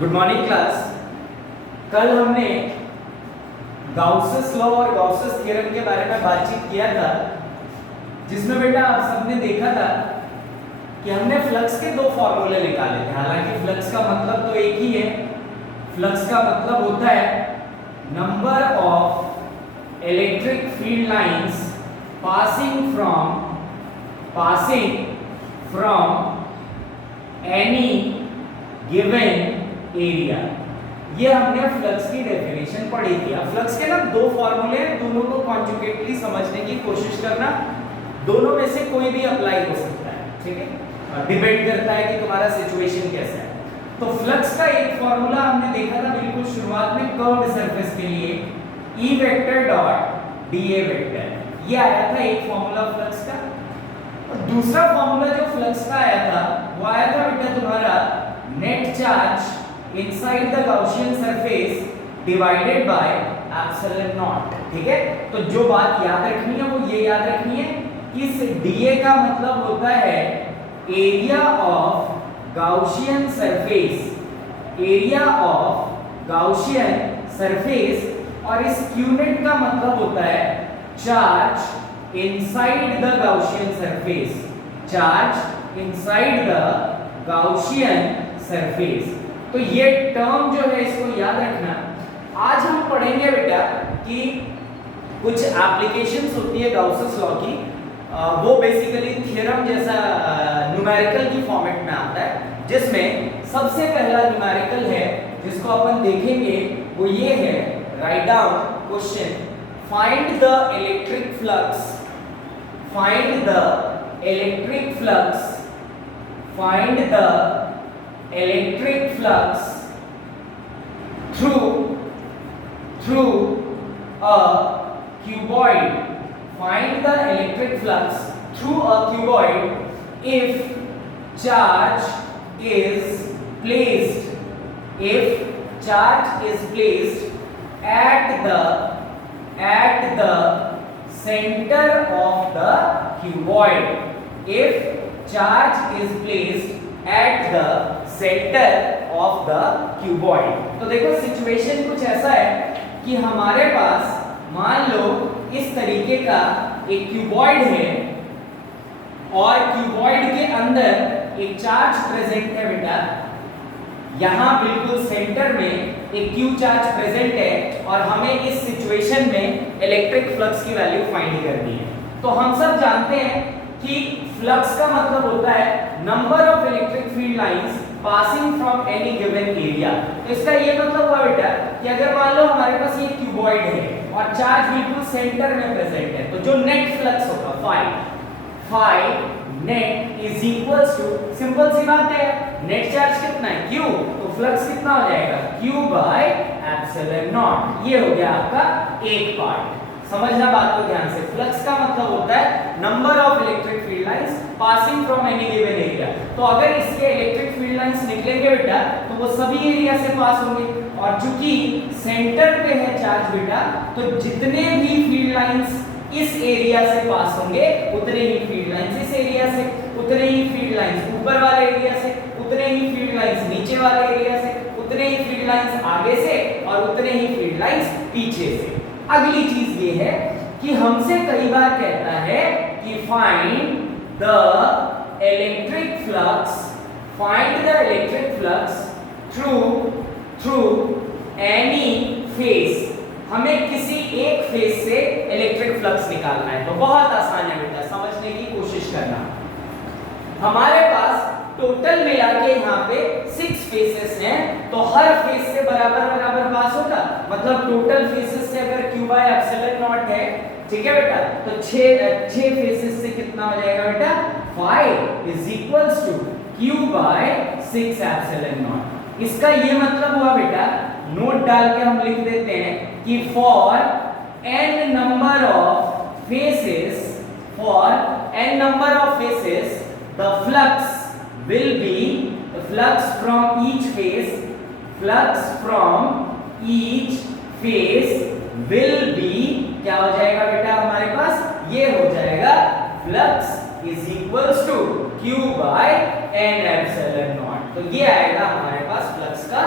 Good morning class. कल हमने गाउसेस law और गाउसेस थ्योरम के बारे में बातचीत किया था, जिसमें बेटा आप सबने देखा था कि हमने फ्लक्स के दो फॉर्मूले निकाले थे। हालांकि फ्लक्स का मतलब तो एक ही है। फ्लक्स का मतलब होता है number of electric field lines passing from any given area. ये हमने फ्लक्स की डेफिनेशन पढ़ी थी। अब फ्लक्स के ना दो फॉर्मूले हैं, दोनों को कॉन्जुगेटली समझने की कोशिश करना। दोनों में से कोई भी अप्लाई हो सकता है, ठीक है। डिपेंड करता है कि तुम्हारा सिचुएशन कैसा है। तो फ्लक्स का एक फॉर्मूला हमने देखा था बिल्कुल शुरुआत में कर्व्ड सरफेस के लिए, E vector dot dA vector. ये आया था एक फॉर्मूला फ्लक्स का। और दूसरा फॉर्मूला जो फ्लक्स का आया था वो आया था बेटा तुम्हारा net charge inside the Gaussian surface divided by epsilon naught। ठीक है, तो जो बात याद रखनी है वो ये याद रखनी है कि इस dA का मतलब होता है area of Gaussian surface, area of Gaussian surface, और इस qnet का मतलब होता है charge inside the Gaussian surface, charge inside the Gaussian surface। तो ये टर्म जो है इसको याद रखना। आज हम पढ़ेंगे बेटा कि कुछ एप्लीकेशंस होती है गाउसेस लॉ की, वो बेसिकली थ्योरम जैसा न्यूमेरिकल की फॉर्मेट में आता है, जिसमें सबसे पहला न्यूमेरिकल है जिसको अपन देखेंगे वो ये है। Write down question, find the electric flux, find the electric flux, find the electric flux through a cuboid, find the electric flux through a cuboid if charge is placed, if charge is placed at the center of the cuboid, if charge is placed at the centre of the cuboid. तो देखो situation कुछ ऐसा है कि हमारे पास मान लो इस तरीके का एक क्यूबॉइड है और क्यूबॉइड के अंदर एक चार्ज प्रेजेंट है बेटा। यहाँ बिल्कुल सेंटर में एक क्यू चार्ज प्रेजेंट है और हमें इस सिचुएशन में इलेक्ट्रिक फ्लक्स की वैल्यू फाइंड करनी है। तो हम सब जानते हैं कि फ्लक्स का मतलब होता है number of electric field lines passing from any given area. तो इसका ये मतलब हुआ बेटा कि अगर मान लो हमारे पास ये क्यूबॉइड है और चार्ज बिल्कुल सेंटर में प्रेजेंट है, तो जो नेट फ्लक्स होगा phi net is equals to, simple सी बात है, नेट चार्ज कितना है q, तो फ्लक्स कितना हो जाएगा q बाय एप्सिलॉन नॉट। ये हो गया आपका एक पार्ट। समझना बात को ध्यान से। फ्लक्स का मतलब होता है number of electric field lines passing from any given area. तो अगर इसके इलेक्ट्रिक फील्ड लाइंस निकलेंगे बेटा तो वो सभी एरिया से पास होंगे, और चूंकि सेंटर पे है चार्ज बेटा, तो जितने भी फील्ड लाइंस इस एरिया से पास होंगे उतने ही फील्ड लाइंस इस एरिया से, उतने ही फील्ड लाइंस ऊपर वाले एरिया से, उतने ही फील्ड लाइंस नीचे वाले एरिया से, उतने ही फील्ड लाइंस आगे से, और उतने ही फील्ड लाइंस पीछे से। अगली चीज ये है कि हमसे कई बार कहता है कि find the electric flux, find the electric flux through any face. हमें किसी एक फेस से इलेक्ट्रिक फ्लक्स निकालना है। तो बहुत आसान है बेटा, समझने की कोशिश करना। हमारे पास टोटल मिला के यहाँ पे 6 फेसेस हैं, तो हर फेस से बराबर पास होगा। मतलब टोटल फेसेस से अगर q बाय एप्सिलॉन नॉट है, ठीक है बेटा, तो 6 फेसेस से कितना हो जाएगा बेटा 5 is equals to q by 6 epsilon naught. इसका ये मतलब हुआ बेटा, नोट डाल के हम लिख देते हैं कि for n number of faces, for n number of faces the flux will be, the flux from each phase, flux from each phase will be, क्या हो जाएगा बेटा हमारे पास, ये हो जाएगा flux is equals to q by n epsilon naught। तो ये आएगा हमारे पास फ्लक्स का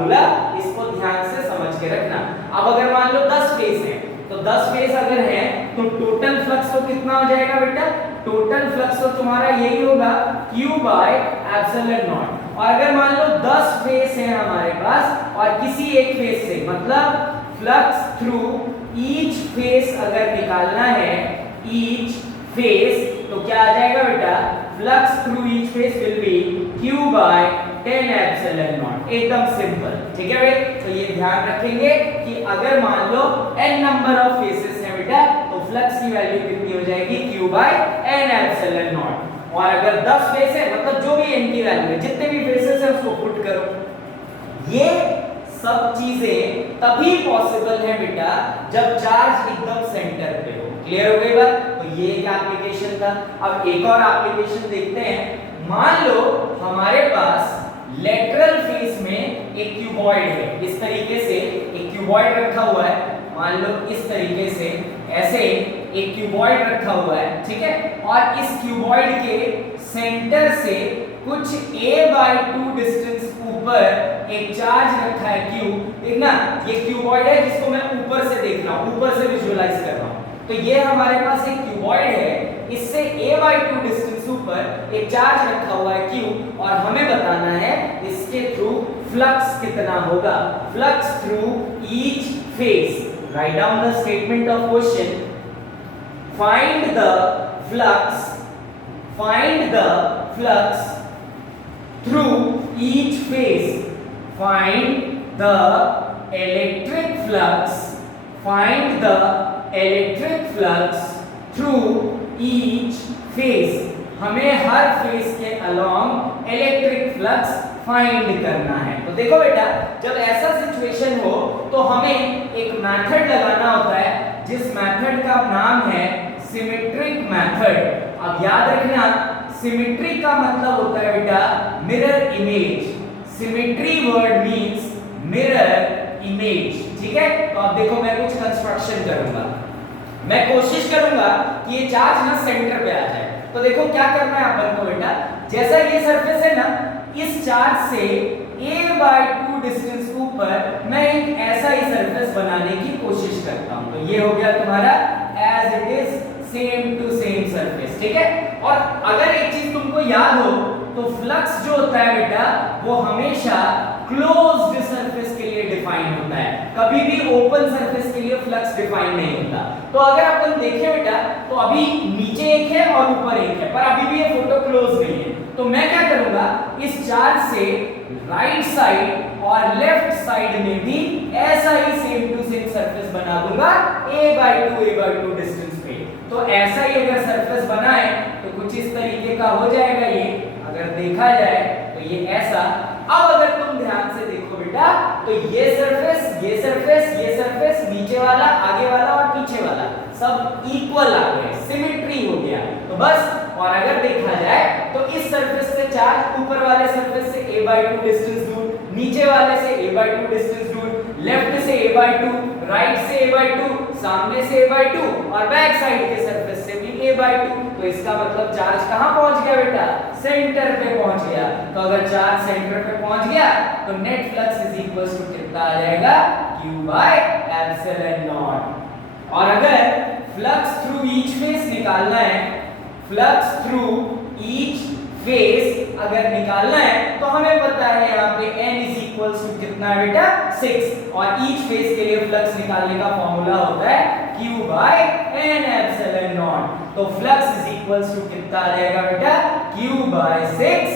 फार्मूला, इसको ध्यान से समझ के रखना। अब अगर मान लो 10 फेस है, तो 10 फेस अगर है तो टोटल फ्लक्स तो कितना हो जाएगा बेटा? टोटल फ्लक्स तो तुम्हारा यही होगा Q बाय एप्सिलॉन नॉट। और अगर मान लो 10 फेस है हमारे पास और किसी एक फेस से, मतलब फ्लक्स थ्रू ईच फेस अगर निकालना है, ईच फेस, तो क्या आ जाएगा बेटा? Flux through each face will be Q by 10 epsilon naught. एकदम सिंपल, ठीक है भाई। तो ये ध्यान रखेंगे कि अगर मान लो n नंबर ऑफ फेसेस है बेटा, तो फ्लक्स की वैल्यू कितनी हो जाएगी? Q by n epsilon naught. और अगर 10 फेस है, मतलब जो भी n की वैल्यू है, जितने भी फेसेस है उसको पुट करो। ये सब चीजें तभी पॉसिबल है बेटा जब चार्ज एकदम सेंटर पे हो। क्लियर हो गई बात? तो ये एक एप्लीकेशन था। अब एक और एप्लीकेशन देखते हैं। मान लो हमारे पास लेटरल फेस में एक क्यूबॉइड है, इस तरीके से एक क्यूबॉइड रखा हुआ है। मान लो इस तरीके से ऐसे एक क्यूबॉइड रखा हुआ है, ठीक है। और इस क्यूबॉइड के सेंटर से कुछ a/2 डिस्टेंस ऊपर एक चार्ज रखा है Q। देखना, ये क्यूबॉइड है जिसको मैं ऊपर से देख रहा हूं, ऊपर से विजुअलाइज कर रहा हूं। तो ये हमारे पास एक क्यूबॉइड है, इससे a/2 डिस्टेंस ऊपर एक चार्ज रखा हुआ है Q, और हमें बताना है इसके थ्रू फ्लक्स कितना होगा। Flux through each face. Write down the statement of question. Find the flux, find the flux through each phase. Find the electric flux, find the electric flux through each phase. हमें हर face के along electric flux find करना है। तो देखो बेटा, जब ऐसा situation हो तो हमें एक मेथड लगाना होता है, जिस मेथड का नाम है सिमेट्रिक मेथड। अब याद रखना, सिमेट्री का मतलब होता है बेटा mirror image. Symmetry word means mirror image, ठीक है। तो अब देखो, मैं कुछ कंस्ट्रक्शन करूंगा, मैं कोशिश करूंगा कि ये चार्ज ना सेंटर पे आ जाए। तो देखो क्या करना है अपन को बेटा, जैसा ये सरफेस है ना, इस चार्ज से a/2 डिस्टेंस ऊपर मैं एक ऐसा ही सरफेस बनाने की कोशिश करता हूं। तो ये हो गया तुम्हारा as it is same to same surface, ठीक है। और अगर एक चीज तुमको याद हो तो फ्लक्स जो होता है बेटा, वो हमेशा क्लोज्ड सरफेस के लिए डिफाइन होता है, कभी भी ओपन सरफेस के लिए फ्लक्स डिफाइन नहीं होता। तो अगर अपन देखें बेटा, तो अभी नीचे एक है और ऊपर एक है, पर अभी भी ये फोटो क्लोज नहीं है। तो मैं क्या करूंगा, इस चार्ज से राइट साइड और लेफ्ट साइड में भी ऐसा ही सेम टू सेम सरफेस बना दूंगा a/2 डिस्टेंस पे। तो ऐसा ही अगर सरफेस बनाए तो कुछ इस तरीके का हो जाएगा। ये अगर देखा जाए तो ये ऐसा। अब अगर तुम ध्यान से देखो बेटा, तो ये सरफेस, ये सरफेस, ये सरफेस, नीचे वाला, आगे वाला और पीछे वाला सब इक्वल आ गए, सिमेट्री हो गया। तो बस, और अगर देखा जाए तो इस सरफेस से चार्ज ऊपर वाले सरफेस से a/2 डिस्टेंस दूर, नीचे वाले से a/2 डिस्टेंस दूर, लेफ्ट से a/2, राइट से a/2, सामने से a/2 और बैक साइड के सरफेस से भी a/2। तो इसका मतलब चार्ज कहां पहुंच गया बेटा? सेंटर पे पहुंच गया। तो अगर चार्ज सेंटर पे पहुंच गया तो net flux is equals to कितना आ जाएगा? Q by epsilon naught. और अगर फ्लक्स थ्रू ईच फेस निकालना है, फ्लक्स थ्रू ईच फेस अगर निकालना है, तो हमें पता है यहाँ पे n इज इक्वल्स टू कितना है बेटा? 6। और ईच फेस के लिए फ्लक्स निकालने का फॉर्मूला होता है Q by n epsilon naught. तो फ्लक्स इज इक्वल्स टू कितना आ जाएगा बेटा? Q by 6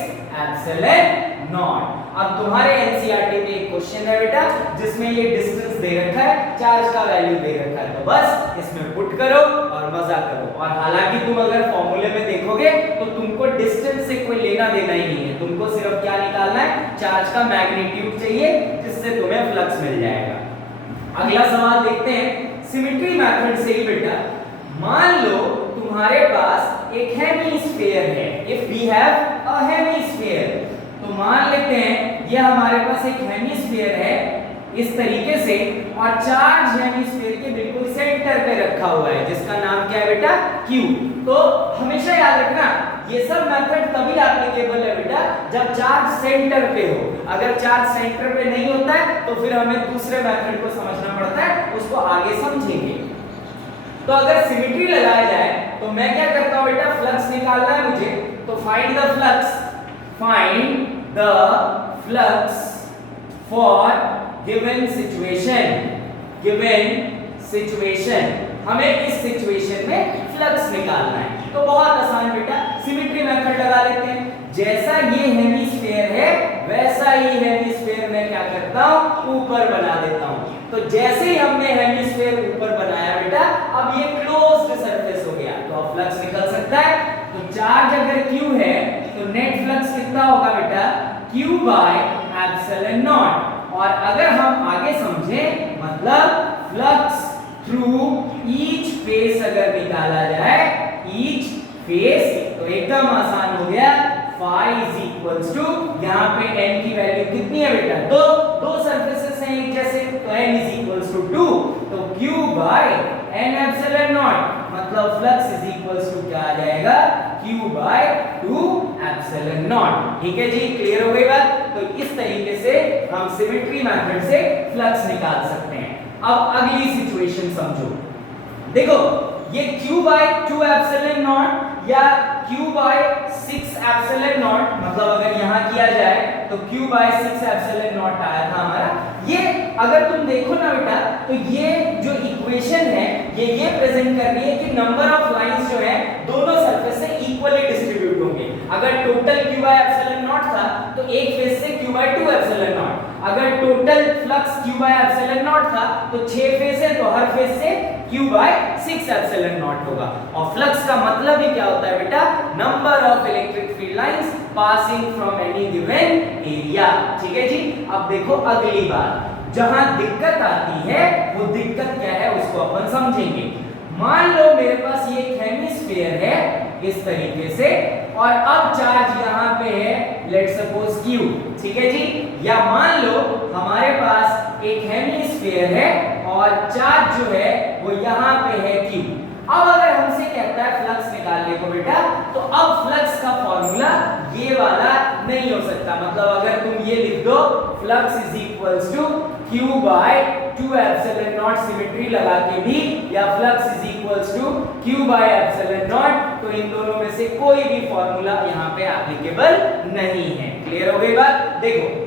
epsilon naught. अब तुम्हारे एनसीईआरटी में एक क्वेश्चन है बेटा, जिसमें ये डिस्टेंस दे रखा है, चार्ज का वैल्यू दे रखा है। तो बस इसमें पुट करो और मजा करो। और हालांकि तुम अगर फॉर्मूले में देखोगे तो तुमको डिस्टेंस से कोई लेना देना ही नहीं है, तुमको सिर्फ क्या निकालना है? चार्ज का मैग्नीट्यूड चाहिए, जिससे तुम्हें फ्लक्स मिल जाएगा। अगला सवाल देखते हैं सिमेट्री मेथड से ही बेटा। मान लो तुम्हारे पास एक हेमीस्फीयर है। If we have a hemisphere, तो मान लेते हैं ये हमारे पास एक हेमीस्फीयर है, इस तरीके से, और चार्ज हेमिस्फीयर के बिल्कुल सेंटर पे रखा हुआ है जिसका नाम क्या है बेटा, Q। तो हमेशा याद रखना ये सब मेथड तभी एप्लीकेबल है बेटा जब चार्ज सेंटर पे हो। अगर चार्ज सेंटर पे नहीं होता है तो फिर हमें दूसरे मेथड को समझना पड़ता है, उसको आगे समझेंगे। तो अगर सिमेट्री लगाया जाए तो मैं क्या करता हूं बेटा, फ्लक्स निकालना है मुझे, तो find the flux, find the flux for given situation, given situation, हमें इस सिचुएशन में फ्लक्स निकालना है। तो बहुत आसान बेटा, सिमेट्री मेथड लगा लेते हैं। जैसा ये हेमिस्फीयर है वैसा ही हेमिस्फीयर मैं क्या करता हूं, ऊपर बना देता हूं। तो जैसे ही हमने हेमिस्फीयर ऊपर बनाया बेटा, अब ये क्लोज्ड सरफेस हो गया, तो अब फ्लक्स निकल सकता है। तो चार्ज अगर Q है तो नेट फ्लक्स कितना होगा बेटा, Q बाय एप्सिलॉन नॉट। और अगर हम आगे समझें, मतलब फ्लक्स थ्रू ईच फेस अगर निकाला जाए, ईच फेस, तो एकदम आसान हो गया, phi is equals to, यहाँ पे n की वैल्यू कितनी है बेटा, दो सरफेसेस हैं एक जैसे, तो n is equals to 2, तो Q by n epsilon not, मतलब फ्लक्स is equals to क्या आ जाएगा, Q by 2 एप्सिलॉन नॉट। ठीक है जी, क्लियर हो गई बात। तो इस तरीके से हम सिमेट्री मेथड से फ्लक्स निकाल सकते हैं। अब अगली सिचुएशन समझो, देखो ये Q by 2 एप्सिलॉन नॉट या Q by 6 एप्सिलॉन नॉट, मतलब अगर यहाँ किया जाए तो Q by 6 एप्सिलॉन नॉट आया था हमारा। ये अगर तुम देखो ना बेटा, तो ये जो इक्वेशन है ये प्रेजेंट कर रही है कि नंबर ऑफ लाइंस जो है दोनों सरफेस से इक्वली डिस्ट्रीब्यूट होंगे। अगर total Q by epsilon not था तो एक फेस से Q by 2 एप्सिलॉन नॉट, अगर total flux Q by epsilon not था तो 6 फेस है तो हर फेस से Q by 6 एप्सिलॉन नॉट होगा। और फ्लक्स का मतलब ही क्या होता है बेटा, number of electric field lines passing from any given area. ठीक है जी। अब देखो अगली बात, जहां दिक्कत आती है वो दिक्कत क्या है उसको अपन समझेंगे। मान लो मेरे पास ये एक हेमिस्फीयर है इस तरीके से, और अब चार्ज यहाँ पे है लेट सपोज Q। ठीक है जी। या मान लो हमारे पास एक हेमिस्फीयर है और चार्ज जो है वो यहाँ पे है Q। अब अगर हमसे कहता है फ्लक्स निकालने को बेटा, तो अब फ्लक्स का फॉर्मूला ये वाला नहीं हो सकता। मतलब अगर तुम ये लिख दो flux is equals to Q by 2 epsilon naught symmetry लगा के भी, या flux is equals to Q by epsilon naught, तो इन दोनों में से कोई भी फॉर्मूला यहाँ पे एप्लीकेबल नहीं है। क्लियर हो गई बात। देखो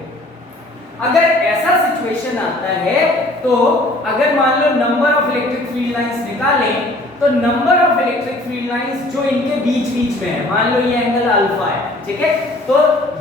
अगर ऐसा सिचुएशन आता है तो अगर मान लो number of electric field lines निकालें, तो number of electric field lines जो इनके बीच बीच में है, मान लो ये एंगल अल्फा है, ठीक है, तो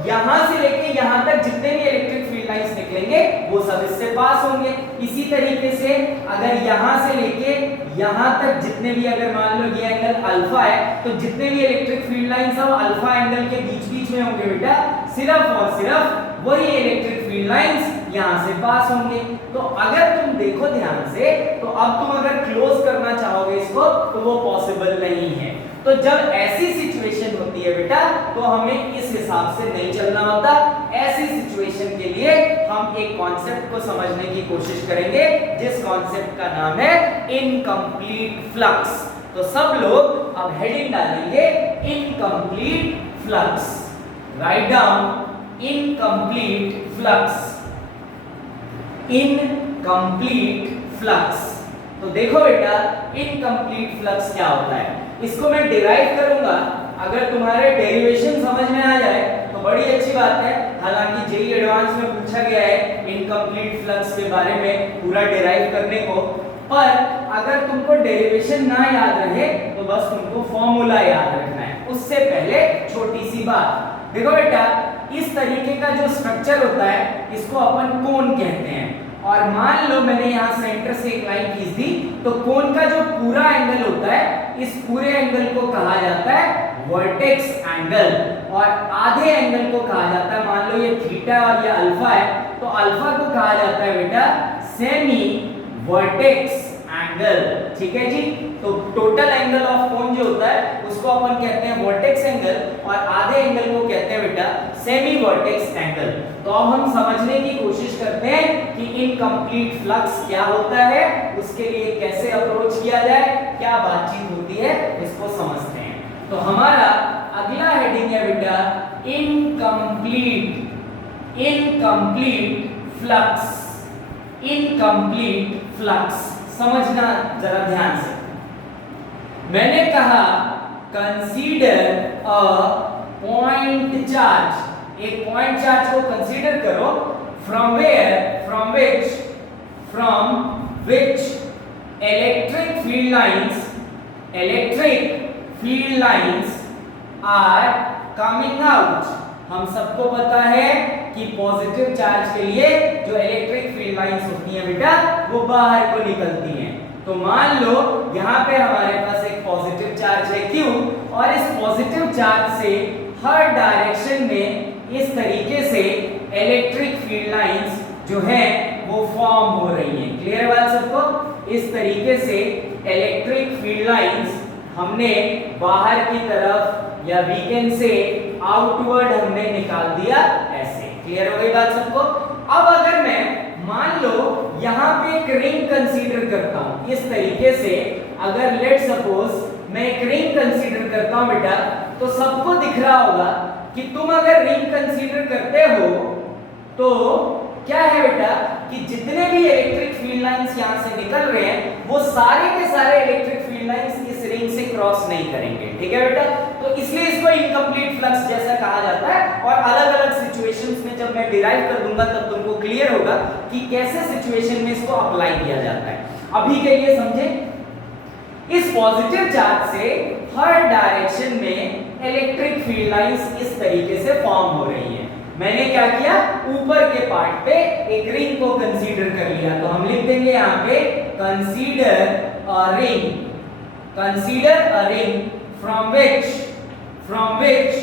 यहां से लेके यहां तक जितने भी इलेक्ट्रिक फील्ड लाइंस निकलेंगे वो सब इससे पास होंगे। इसी तरीके से अगर यहां से लेके यहां तक जितने भी, अगर मान लो ये एंगल अल्फा है तो जितने भी इलेक्ट्रिक फील्ड लाइंस सब अल्फा एंगल के बीच बीच में होंगे बेटा, सिर्फ और सिर्फ वही इलेक्ट्रिक फील्ड लाइंस यहां से पास होंगे। तो अगर तुम देखो ध्यान से, तो अब तुम अगर क्लोज करना चाहोगे इसको तो वो पॉसिबल नहीं है। तो जब ऐसी सिचुएशन होती है बेटा, तो हमें इस हिसाब से नहीं चलना होता। ऐसी सिचुएशन के लिए हम एक कॉन्सेप्ट को समझने की कोशिश करेंगे, जिस कॉन्सेप्ट का नाम है इनकम्प्लीट फ्लक्स। तो सब लोग अब हेडिंग डालेंगे incomplete flux. Write down incomplete flux, incomplete flux. तो देखो बेटा इनकम्प्लीट फ्लक्स क्या होता है, इसको मैं डिराइव करूंगा। अगर तुम्हारे डेरिवेशन समझ में आ जाए तो बड़ी अच्छी बात है। हालांकि जेईई एडवांस में पूछा गया है इनकम्प्लीट फ्लक्स के बारे में पूरा डिराइव करने को, पर अगर तुमको डेरिवेशन ना याद रहे तो बस तुमको फॉर्मूला याद रखना है। उससे पहले छोटी सी बात, देखो बेटा इस तरीके का जो स्ट्रक्चर होता है इसको अपन कोन कहते हैं। और मान लो मैंने यहाँ सेंटर से एक लाइन खींच दी, तो कोन का जो पूरा एंगल होता है, इस पूरे एंगल को कहा जाता है वर्टेक्स एंगल, और आधे एंगल को कहा जाता है, मान लो ये थीटा और ये अल्फा है, तो अल्फा को कहा जाता है बेटा सेमी वर्टेक्स एंगल। ठीक है जी। तो टोटल एंगल ऑफ कोन जो होता है उसको अपन कहते हैं वर्टेक्स एंगल, और आधे एंगल को कहते हैं बेटा सेमी वर्टेक्स एंगल। तो अब हम समझने की कोशिश करते हैं कि इनकम्प्लीट फ्लक्स क्या होता है, उसके लिए कैसे अप्रोच किया जाए, क्या बातचीत होती है, इसको समझते हैं। तो हमारा अगला हेडिंग है बेटा इनकम्प्लीट फ्लक्स। इनकम्प्लीट फ्लक्स समझना जरा ध्यान से। मैंने कहा कंसीडर अ पॉइंट चार्ज, एक पॉइंट चार्ज को कंसीडर करो from which electric field lines are coming out। हम सबको पता है कि पॉजिटिव चार्ज के लिए जो इलेक्ट्रिक फील्ड लाइंस होती हैं बेटा वो बाहर को निकलती हैं। तो मान लो यहाँ पे हमारे पास एक पॉजिटिव चार्ज है Q, और इस पॉजिटिव चार्ज से हर डायरेक्शन में इस तरीके से इलेक्ट्रिक फील्ड लाइंस जो है वो फॉर्म हो रही हैं। क्लियर है बात सबको? इस तरीके से इलेक्ट्रिक फील्ड लाइंस हमने बाहर की तरफ या वीकेंड से आउटवर्ड हमने निकाल दिया ऐसे। क्लियर हो गई बात सबको? अब अगर मैं मान लो यहाँ पे एक रिंग कंसीडर करता हूँ इस तरीके से, अगर लेट सपोज मैं एक रिंग कंसीडर करता हूँ बेटा, तो सबको दिख रहा होगा कि तुम अगर रिंग कंसीडर करते हो तो क्या है बेटा कि जितने भी इलेक्ट्रिक फील्ड लाइंस यहाँ से निकल रहे हैं वो सारे के सारे इलेक्ट्रिक फील्ड लाइंस इस रिंग से क्रॉस नहीं करेंगे। ठीक है बेटा? तो इसलिए इसको इनकम्प्लीट फ्लक्स जैसा कहा जाता है। और अलग-अलग सिचुएशंस में जब मैं डिराइव कर दूंगा तब तुमको क्लियर होगा कि कैसे सिचुएशन में इसको अप्लाई किया जाता है। अभी के लिए समझे, इस पॉजिटिव चार्ज से हर डायरेक्शन में इलेक्ट्रिक फील्ड लाइंस इस तरीके से फॉर्म हो रही है। मैंने क्या किया, ऊपर के पार्ट पे एक रिंग को कंसीडर कर लिया, तो हम लिख देंगे यहाँ पे consider a ring from which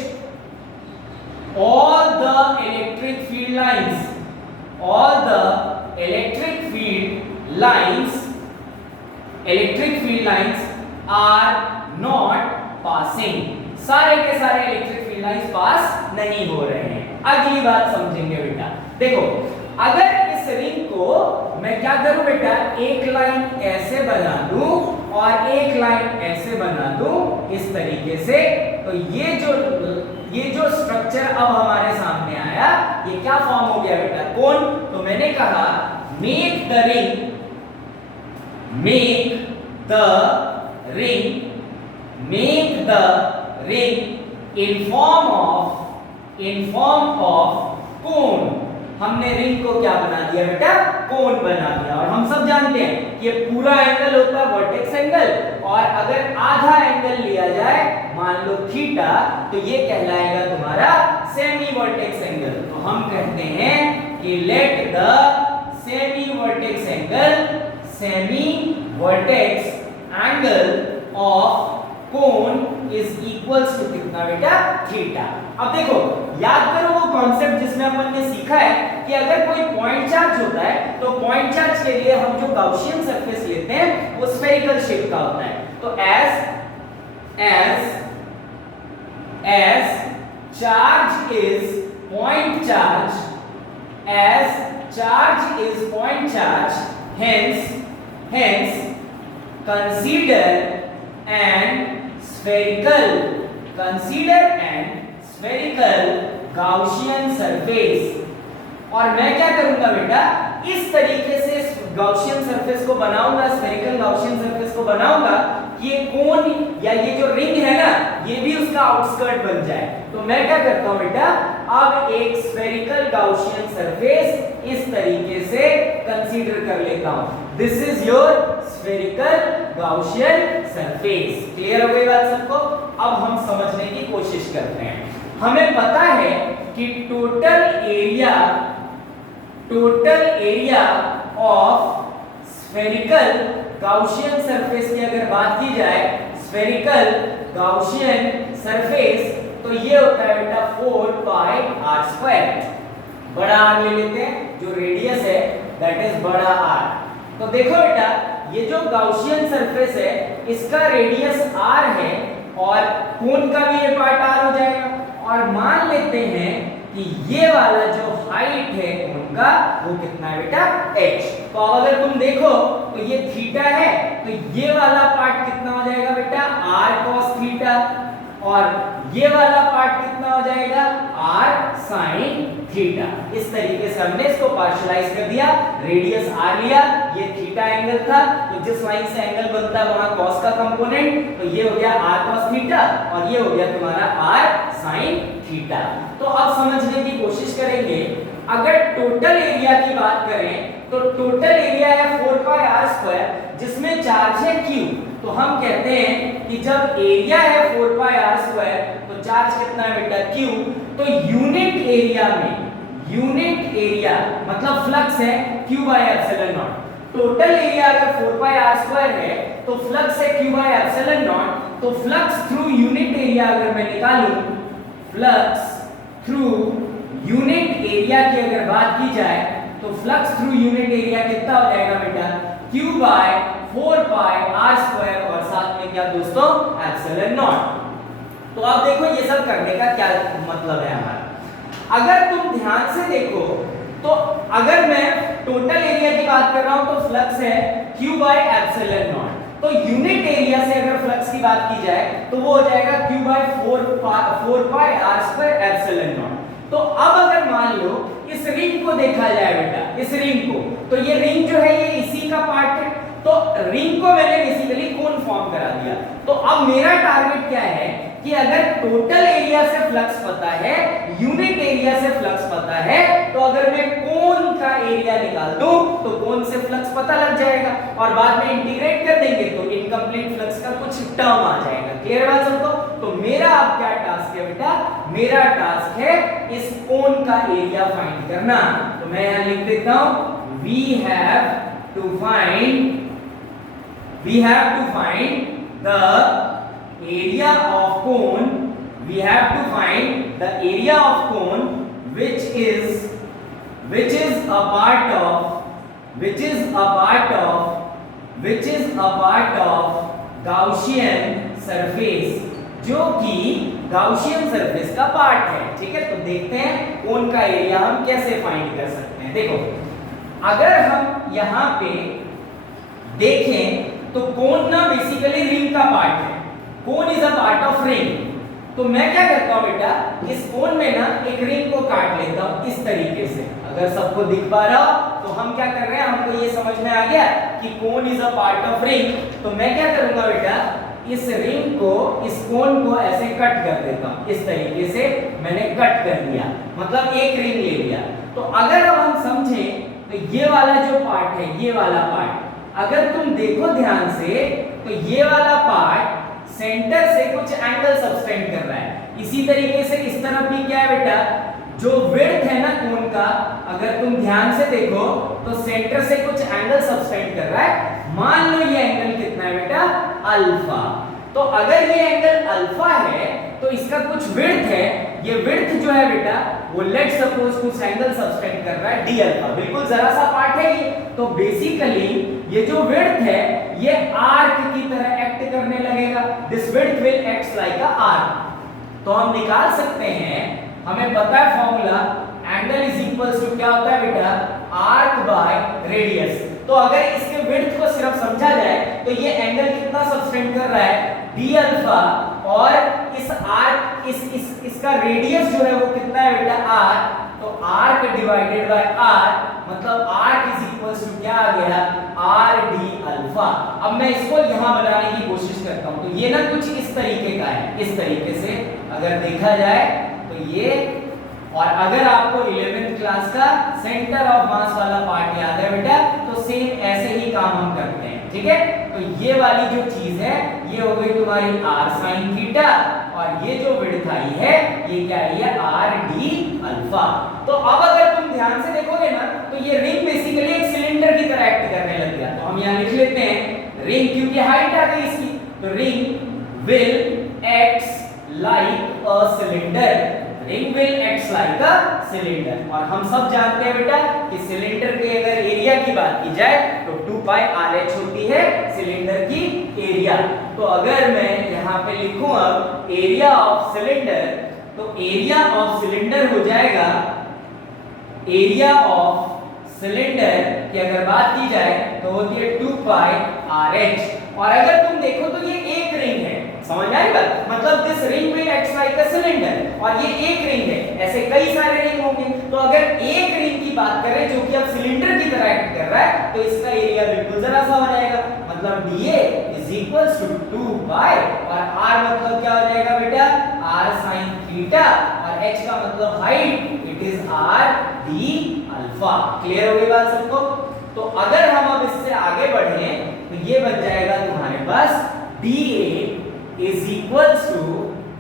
all the electric field lines are not passing। सारे के सारे इलेक्ट्रिक फील्ड लाइंस पास नहीं हो रहे हैं। अगली बात समझेंगे बेटा। देखो, अगर इस रिंग को मैं क्या करूं बेटा, एक लाइन ऐसे बना दूं और एक लाइन ऐसे बना दूं इस तरीके से, तो ये जो स्ट्रक्चर अब हमारे सामने आया, ये क्या फॉर्म हो गया बेटा, कोन। तो मैंने कहा make the ring in form of cone। हमने रिंग को क्या बना दिया बेटा, कोन बना दिया। और हम सब जानते हैं कि ये पूरा एंगल होता है वर्टेक्स एंगल, और अगर आधा एंगल लिया जाए मान लो थीटा, तो ये कहलाएगा तुम्हारा सेमी वर्टेक्स एंगल। तो हम कहते हैं कि let the semi vertex angle of cone is equals to कितना बेटा, थीटा। अब देखो, याद करो वो कॉन्सेप्ट जिसमें अपन ने सीखा है कि अगर कोई पॉइंट चार्ज होता है तो पॉइंट चार्ज के लिए हम जो गाउसियन सरफेस लेते हैं वो स्फेरिकल शेप का होता है। तो as charge is point charge, hence consider and spherical Gaussian surface। और मैं क्या करूंगा बेटा, इस तरीके से गॉसियन सरफेस को बनाऊंगा, स्फेरिकल गॉसियन सरफेस को बनाऊंगा कि ये कोन या ये जो रिंग है ना, ये भी उसका आउटस्कर्ट बन जाए। तो मैं क्या करता हूं बेटा, अब एक स्फेरिकल गॉसियन सरफेस इस तरीके से कंसीडर कर लेता हूं। This is your spherical Gaussian surface. Clear हो गई बात सबको? अब हम समझने की कोशिश करते हैं। हमें पता है कि total area of spherical Gaussian surface की अगर बात की जाए, स्फेरिकल गॉसियन सरफेस, तो ये होता है बेटा 4 पाई r²। बड़ा r ले लेते हैं, जो रेडियस है दैट इज बड़ा R। तो देखो बेटा, ये जो गॉसियन सरफेस है इसका रेडियस r है और कोन का भी ये पार्ट r हो जाएगा। और मान लेते हैं कि ये वाला जो हाइट है उनका वो कितना है बेटा h। तो अब अगर तुम देखो तो ये थीटा है, तो ये वाला पार्ट कितना हो जाएगा बेटा r cos थीटा, और ये वाला पार्ट कितना हो जाएगा r sin थीटा। इस तरीके से हमने इसको पार्शलाइज कर दिया, रेडियस r लिया, ये थीटा एंगल था, तो जिस लाइन से एंगल बनता है वहां cos का कंपोनेंट, तो ये हो गया r cos थीटा और ये हो गया तुम्हारा r sin थीटा। तो अब समझने की कोशिश करेंगे, अगर टोटल एरिया की बात करें तो टोटल एरिया है 4 पाई r स्क्वायर जिसमें चार्ज है q। तो हम कहते हैं कि जब एरिया है 4 पाई r स्क्वायर तो चार्ज कितना है बेटा q। तो यूनिट एरिया में, यूनिट एरिया मतलब फ्लक्स है q by epsilon not. Total area अगर 4 पाई r स्क्वायर है तो फ्लक्स है q बाय एप्सिलॉन नॉट। तो फ्लक्स थ्रू यूनिट एरिया अगर मैं निकालूं, फ्लक्स थ्रू यूनिट एरिया की अगर बात की जाए तो फ्लक्स थ्रू यूनिट एरिया कितना हो जाएगा बेटा q by 4 pi r square और साथ में क्या दोस्तों एप्सिलॉन नॉट। तो अब देखो ये सब करने का क्या मतलब है हमारा। अगर तुम ध्यान से देखो तो अगर मैं टोटल एरिया की बात कर रहा हूं तो फ्लक्स है q बाय एप्सिलॉन नॉट। तो यूनिट एरिया से अगर फ्लक्स की बात की जाए तो वो हो जाएगा q by 4 pi r square epsilon naught. तो अब अगर मान लो इस रिंग को देखा जाए बेटा, इस रिंग को, तो ये रिंग जो है ये इसी का पार्ट है, तो रिंग को मैंने बेसिकली कोन फॉर्म करा दिया। तो अब मेरा टारगेट क्या है कि अगर टोटल एरिया से फ्लक्स पता है, यूनिट एरिया से फ्लक्स पता है, तो अगर मैं कोन का एरिया निकाल दूं तो कोन से फ्लक्स पता लग जाएगा और बाद में इंटीग्रेट कर देंगे तो इनकम्प्लीट फ्लक्स का कुछ टर्म आ जाएगा। क्लियर बात सबको? तो मेरा अब क्या टास्क है बेटा, मेरा टास्क है इस कोन का एरिया फाइंड करना। तो मैं यहां लिख देता हूं we have to find the area of cone, we have to find the area of cone which is a part of Gaussian surface, जो कि Gaussian surface का पार्ट है। ठीक है, तो देखते हैं कोन का एरिया हम कैसे फाइंड कर सकते हैं। देखो अगर हम यहाँ पे देखें तो कोन ना बेसिकली रिंग का पार्ट है, cone is a part of ring. तो मैं क्या करता हूं बेटा, इस कोन में ना एक रिंग को काट लेता हूं इस तरीके से। अगर सबको दिख पा रहा हो तो हम क्या कर रहे हैं, हमको ये समझ में आ गया कि cone is a part of ring. तो मैं क्या करूंगा बेटा, इस रिंग को, इस कोन को ऐसे कट कर देता हूं इस तरीके से। मैंने कट कर दिया, मतलब एक रिंग ले लिया। तो अगर अब हम समझें तो ये वाला जो पार्ट है, ये वाला पार्ट अगर तुम देखो ध्यान से तो ये वाला पार्ट सेंटर से कुछ एंगल सबटेंड कर रहा है। इसी तरीके से इस तरफ भी क्या है बेटा, जो विड्थ है ना कोन का, अगर तुम ध्यान से देखो तो सेंटर से कुछ एंगल सबटेंड कर रहा है। मान लो ये एंगल कितना है बेटा, अल्फा। तो अगर ये एंगल अल्फा है तो इसका कुछ विड्थ है, ये विड्थ जो है बेटा वो लेट सपोज कुछ एंगल सबटेंड कर रहा है डी अल्फा, बिल्कुल जरा सा पार्ट है ये। तो बेसिकली ये जो विड्थ है ये आर्क की तरह एक्ट करने लगेगा। This width will act like a arc. तो हम निकाल सकते हैं, हमें पता है formula, angle is equals to क्या होता है बेटा, आर्क बाय रेडियस। तो अगर इसके विड्थ को सिर्फ समझा जाए तो ये एंगल कितना सबटेंड कर रहा है, डी अल्फा, और इस आर्क इसका रेडियस जो है वो कितना है बेटा, आर। तो आर्क डिवाइडेड बाय आर, मतलब आर्क इज इक्वल्स टू क्या आ गया, आर डी अल्फा। अब मैं इसको यहां बनाने की कोशिश करता हूं। तो ये ना कुछ इस तरीके का है, इस तरीके से अगर देखा जाए तो ये। और अगर आपको 11th क्लास का सेंटर ऑफ मास वाला पार्ट याद है बेटा, तो सेम ऐसे ही काम हम करते हैं। ठीक है, तो ये वाली जो चीज है ये हो गई तुम्हारी r sin थीटा, और ये जो विड्थ आई है ये क्या है, ये r d अल्फा। तो अब अगर तुम ध्यान से देखोगे ना तो ये रिंग बेसिकली एक सिलेंडर की तरह एक्ट करने लग गया। तो हम यहाँ लिख लेते हैं रिंग, क्योंकि हाइट आ गई इसकी, तो ring will act like a cylinder. Ring will act like a cylinder. और हम सब जानते हैं बेटा कि सिलेंडर के अगर एरिया की बात की जाए तो 2 पाई RH होती है सिलेंडर की एरिया। तो अगर मैं यहाँ पे लिखूं अब एरिया ऑफ सिलेंडर, तो एरिया ऑफ सिलेंडर हो जाएगा, एरिया ऑफ सिलेंडर की अगर बात की जाए तो होती है 2 पाई RH। और अगर तुम देखो तो ये एक रिंग है, समझ में आएगा, मतलब this ring will act like a cylinder, और ये एक रिंग है, ऐसे कई सारे रिंग होंगे। तो अगर एक रिंग की बात करें जो कि अब सिलेंडर की तरह एक्ट कर रहा है, तो इसका एरिया बिल्कुल जरा सा हो जाएगा, मतलब dA इज इक्वल्स टू 2 पाई, और r मतलब क्या हो जाएगा बेटा, r sin थीटा, और h का मतलब height, it is r d alpha. Clear हो गई बात सबको? तो अगर हम अब इससे आगे बढ़े तो ये बन जाएगा तुम्हारे पास dA इज इक्वल्स टू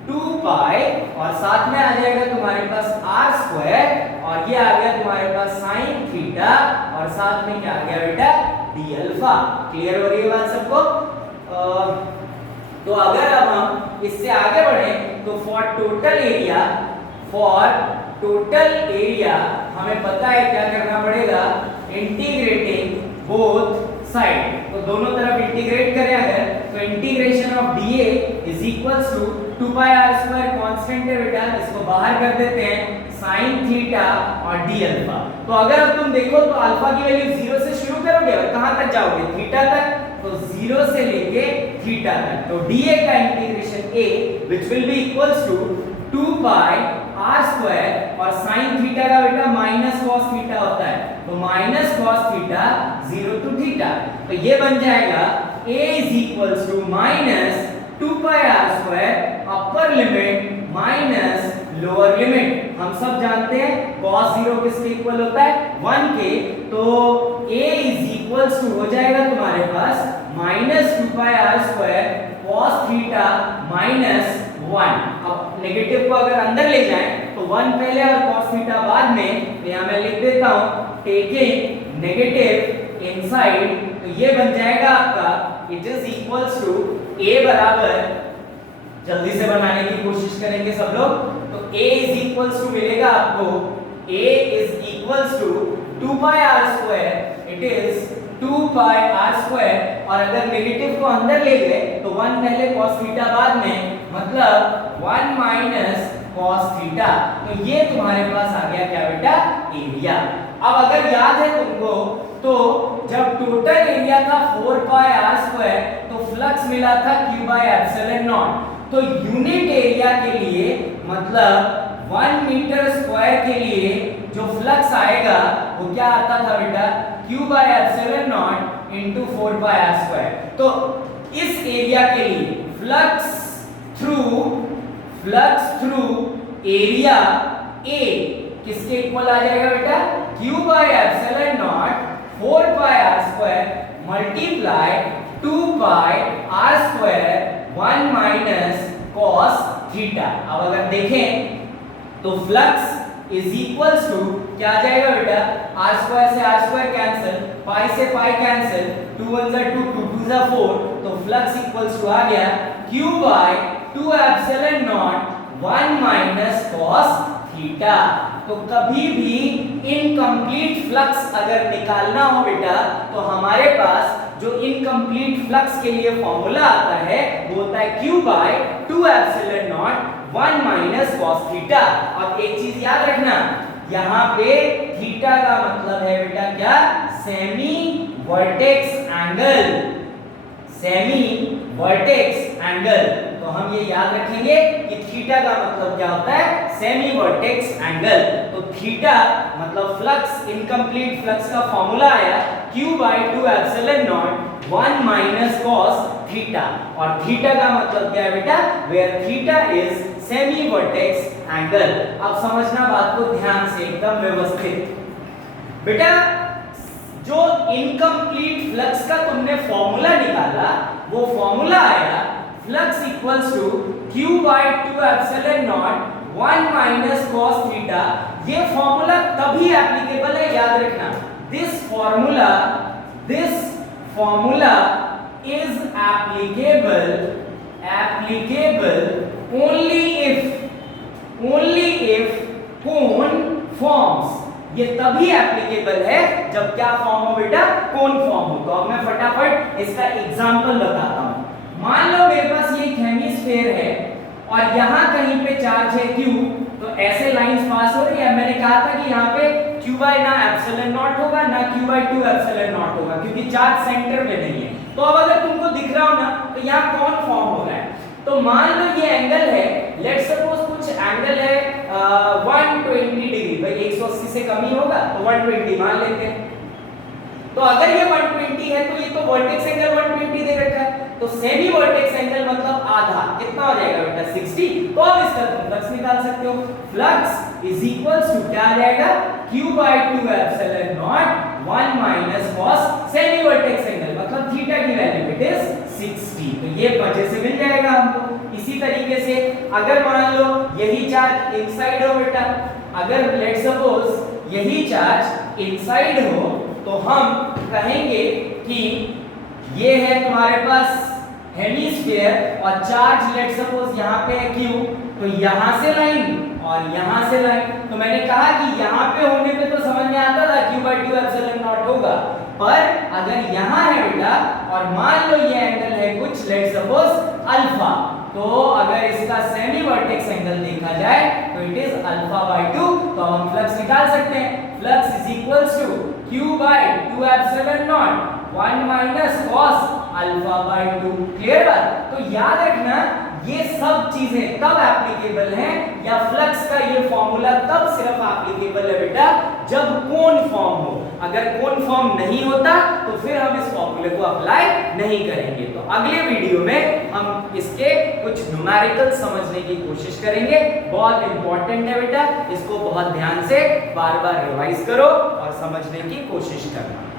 2 पाई, और साथ में आ जाएगा तुम्हारे पास r स्क्वायर, और ये आ गया तुम्हारे पास sin थीटा, और साथ में क्या आ गया बेटा, d अल्फा। क्लियर हो रही है बात सबको? तो अगर अब हम इससे आगे बढ़े तो फॉर टोटल एरिया हमें पता है क्या करना पड़ेगा, इंटीग्रेटिंग बोथ साइड, तो दोनों तरफ इंटीग्रेट करें अगर, तो integration of dA is equals to 2 pi r square, constant है बेटा, इसको बाहर कर देते हैं, sin थीटा और d अल्फा। तो अगर अब तुम देखो तो अल्फा की वैल्यू 0 से शुरू करोगे और कहां तक जाओगे, थीटा तक, तो 0 से लेके थीटा तक, तो dA का integration a which will be equals to 2 pi r square, और sin थीटा का बेटा माइनस cos थीटा होता है, तो minus cos theta 0 to theta, तो ये बन जाएगा a is equals to minus 2 pi r square upper limit minus lower limit. हम सब जानते हैं cos 0 किसके इक्वल होता है, 1 के, तो a is equals to हो जाएगा तुम्हारे पास minus 2 pi r square cos theta minus 1। अब नेगेटिव को अगर अंदर ले जाएं तो 1 पहले और cos थीटा बाद में, तो यहां मैं लिख देता हूं टेकिंग नेगेटिव इनसाइड, तो ये बन जाएगा आपका, it is equals to a बराबर, जल्दी से बनाने की कोशिश करेंगे सब लोग, तो a इज इक्वल्स टू मिलेगा आपको, a is equals to 2 pi r square, it is 2 pi r square, और अगर नेगेटिव को अंदर ले गए तो 1 पहले cos थीटा बाद में, मतलब 1 माइनस cos थीटा, तो ये तुम्हारे पास आ गया क्या बेटा, एरिया। अब अगर याद है तुमको तो जब टोटल एरिया था 4 पाई r स्क्वायर, तो फ्लक्स मिला था q बाय एप्सिलॉन नॉट, तो यूनिट एरिया के लिए मतलब 1 मीटर स्क्वायर के लिए जो फ्लक्स आएगा वो क्या आता था बेटा, q by epsilon not into 4 pi r square. तो इस एरिया के लिए फ्लक्स थ्रू एरिया A किसके इक्वल आ जाएगा बेटा, q by epsilon not 4 pi r square multiply 2 pi r square 1 minus cos theta. अब अगर देखें तो फ्लक्स इज इक्वल्स टू क्या आ जाएगा बेटा, r स्क्वायर से r स्क्वायर कैंसिल, पाई से पाई कैंसिल, 2 1 जा 2 2 2 जा 4, तो फ्लक्स इक्वल्स टू आ गया q by 2 epsilon naught 1 minus cos theta. तो कभी भी इनकम्प्लीट फ्लक्स अगर निकालना हो बेटा, तो हमारे पास जो इनकम्प्लीट फ्लक्स के लिए फॉर्मूला आता है वो होता है q by 2 epsilon naught 1 minus cos theta. अब एक चीज याद रखना, यहाँ पे थीटा का मतलब है बेटा क्या, semi vertex angle, semi vertex angle. तो हम ये याद रखेंगे कि थीटा का मतलब क्या होता है, सेमी वर्टेक्स एंगल। तो थीटा मतलब फ्लक्स, इनकम्प्लीट फ्लक्स का फॉर्मूला आया q by 2 epsilon naught 1 minus cos theta, और थीटा का मतलब क्या है बेटा, where theta is semi vertex angle. अब समझना बात को ध्यान से, एकदम व्यवस्थित बेटा। जो इनकम्प्लीट फ्लक्स का तुमने फॉर्मूला निकाला, वो फॉर्मूला आया flux equals to q by 2 epsilon naught 1 minus cos theta. ये फॉर्मूला तभी एप्लीकेबल है, याद रखना, this formula is applicable only if cone forms. ये तभी एप्लीकेबल है जब क्या फॉर्म हो बेटा, कोन फॉर्म हो। तो अब मैं फटाफट इसका एग्जांपल बताता हूं। मान लो मेरे पास ये एक हेमिस्फीयर है और यहाँ कहीं पे चार्ज है q, तो ऐसे लाइंस पास हो रही है। मैंने कहा था कि यहाँ पे q बाय ना एप्सिलॉन नॉट होगा ना q बाय 2 एप्सिलॉन नॉट होगा, क्योंकि चार्ज सेंटर में नहीं है। तो अब अगर तुमको दिख रहा हो ना, तो यहाँ कौन फॉर्म हो रहा है? तो मान लो ये एंगल है, लेट्स सपोज कुछ एंगल है 120 डिग्री, भाई 180 से कम ही होगा तो 120 मान लेते हैं। तो अगर ये 120 है तो ये तो वर्टेक्स एंगल 120 दे रखा है, तो सेमी वर्टेक्स एंगल मतलब आधा, कितना हो जाएगा बेटा 60। तो अब इसका तुम फ्लक्स निकाल सकते हो। फ्लक्स इज इक्वल्स टू क्या आ जाएगा, q by 2 epsilon naught 1 minus cos semi vertex angle मतलब थीटा की वैल्यू इट इज 60। तो ये वजह से मिल जाएगा हमको। इसी तरीके से अगर मान लो यही चार्ज इनसाइड हो बेटा, अगर लेट्स सपोज यही चार्ज इनसाइड हो, तो हम कहेंगे कि ये है तुम्हारे पास हेमीस्फीयर और चार्ज लेट्स सपोज यहाँ पे है q, तो यहाँ से लाइन और यहाँ से लाइन। तो मैंने कहा कि यहाँ पे होने पे तो समझ में आता था q बाय 2 एप्सिलॉन नॉट होगा, पर अगर यहाँ है बेटा और मान लो ये एंगल है कुछ लेट्स सपोज अल्फा, तो अगर इसका सेमी वर्टेक्स एंगल देखा जाए तो इट इज अल्फा बाय 2। तो हम फ्लक्स निकाल सकते हैं। Flux is equals to q by 2 epsilon naught 1 minus cos alpha by 2। Clear बात? तो याद रखना ये सब चीजें तब एप्लीकेबल हैं, या फ्लक्स का ये फॉर्मूला तब सिर्फ एप्लीकेबल है बेटा जब कोन फॉर्म हो। अगर कोन फॉर्म नहीं होता तो फिर हम इस फॉर्मूले को अप्लाई नहीं करेंगे। तो अगले वीडियो में हम इसके कुछ न्यूमेरिकल समझने की कोशिश करेंगे। बहुत इंपॉर्टेंट है बेटा, इसको बहुत ध्यान से बार बार रिवाइज करो और समझने की कोशिश करना।